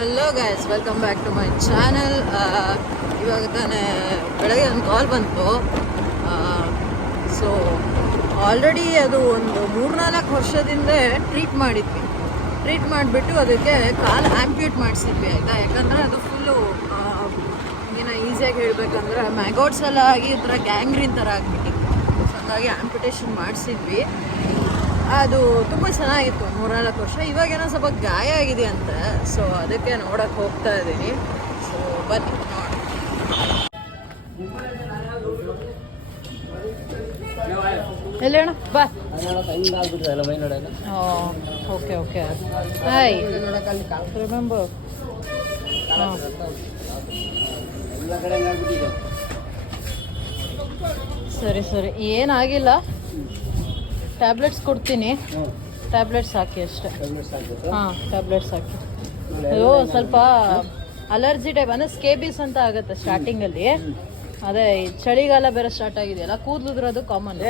Hello guys, welcome back to my channel. ಇವಾಗ ತಾನೇ ಬೆಳಗ್ಗೆ ಒಂದು ಕಾಲ್ ಬಂತು. ಸೊ ಆಲ್ರೆಡಿ ಅದು ಒಂದು 3-4 ವರ್ಷದಿಂದ ಟ್ರೀಟ್ ಮಾಡಿದ್ವಿ. ಟ್ರೀಟ್ ಮಾಡಿಬಿಟ್ಟು ಅದಕ್ಕೆ ಕಾಲು ಆ್ಯಂಪ್ಯೂಟ್ ಮಾಡಿಸಿದ್ವಿ, ಆಯಿತಾ. ಯಾಕಂದರೆ ಅದು ಫುಲ್ಲು ಏನೋ ಈಸಿಯಾಗಿ ಹೇಳಬೇಕಂದ್ರೆ ಮ್ಯಾಗೋಟ್ಸ್ ಎಲ್ಲ ಆಗಿ ಈ ಥರ ಗ್ಯಾಂಗ್ರೀನ್ ಥರ ಆಗಿಬಿಟ್ಟು, ಸೊ ಹಾಗಾಗಿ ಆ್ಯಂಪ್ಯುಟೇಷನ್ ಮಾಡಿಸಿದ್ವಿ. ಅದು ತುಂಬ ಚೆನ್ನಾಗಿತ್ತು 3-4 ವರ್ಷ. ಇವಾಗೇನೋ ಸ್ವಲ್ಪ ಗಾಯ ಆಗಿದೆ ಅಂತ, ಸೊ ಅದಕ್ಕೆ ನೋಡೋಕೆ ಹೋಗ್ತಾ ಇದ್ದೀನಿ. ಸೊ ಬನ್ನಿ ನೋಡಿ. ಎಲ್ಲೇಣ ಬಾ. Okay okay hi, remember. ಸರಿ ಸರಿ, ಏನಾಗಿಲ್ಲ. ಟ್ಯಾಬ್ಲೆಟ್ಸ್ ಕೊಡ್ತೀನಿ, ಟ್ಯಾಬ್ಲೆಟ್ಸ್ ಹಾಕಿ ಅಷ್ಟೇ. ಹಾಂ, ಟ್ಯಾಬ್ಲೆಟ್ಸ್ ಹಾಕಿ. ಅಯ್ಯೋ ಸ್ವಲ್ಪ ಅಲರ್ಜಿ ಟೈಪ್ ಅಂದರೆ ಸ್ಕೇಬೀಸ್ ಅಂತ ಆಗುತ್ತೆ ಸ್ಟಾರ್ಟಿಂಗಲ್ಲಿ. ಅದೇ ಈ ಚಳಿಗಾಲ ಬೇರೆ ಸ್ಟಾರ್ಟ್ ಆಗಿದೆಯಲ್ಲ, ಕೂದಲುದ್ರದು ಕಾಮನ್.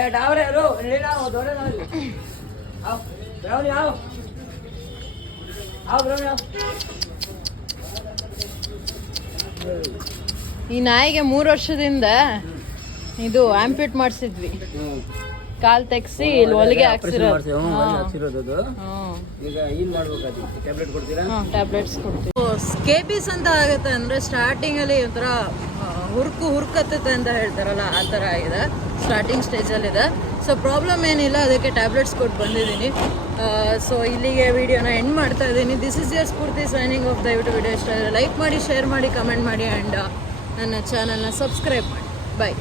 ಈ ನಾಯಿಗೆ 3 ವರ್ಷದಿಂದ ಇದು ಆಂಪ್ಯೂಟ್ ಮಾಡಿಸಿದ್ವಿ. ಕಾಲ್ ತೆಗ್ಸಿ ಇಲ್ಲಿ ಹೊಲಿಗೆ ಹಾಕ್ಸಿರೋದು. ಟ್ಯಾಬ್ಲೆಟ್ಸ್ ಕೊಡ್ತೀವಿ. ಸ್ಕೇಬೀಸ್ ಅಂತ ಆಗುತ್ತೆ ಅಂದರೆ ಸ್ಟಾರ್ಟಿಂಗಲ್ಲಿ ಒಂಥರ ಹುರ್ಕತ್ತೆ ಅಂತ ಹೇಳ್ತಾರಲ್ಲ, ಆ ಥರ ಆಗಿದೆ. ಸ್ಟಾರ್ಟಿಂಗ್ ಸ್ಟೇಜಲ್ಲಿದೆ. ಸೊ ಪ್ರಾಬ್ಲಮ್ ಏನಿಲ್ಲ, ಅದಕ್ಕೆ ಟ್ಯಾಬ್ಲೆಟ್ಸ್ ಕೊಟ್ಟು ಬಂದಿದ್ದೀನಿ. ಸೊ ಇಲ್ಲಿಗೆ ವಿಡಿಯೋನ ಎಂಡ್ ಮಾಡ್ತಾ ಇದ್ದೀನಿ. This is your Spoorthi signing off. ದಯವಿಟ್ಟು ವಿಡಿಯೋ ಇಷ್ಟ ಆದರೆ ಲೈಕ್ ಮಾಡಿ, ಶೇರ್ ಮಾಡಿ, ಕಮೆಂಟ್ ಮಾಡಿ ಆ್ಯಂಡ್ ನನ್ನ ಚಾನಲ್ನ ಸಬ್ಸ್ಕ್ರೈಬ್ ಮಾಡಿ. ಬಾಯ್.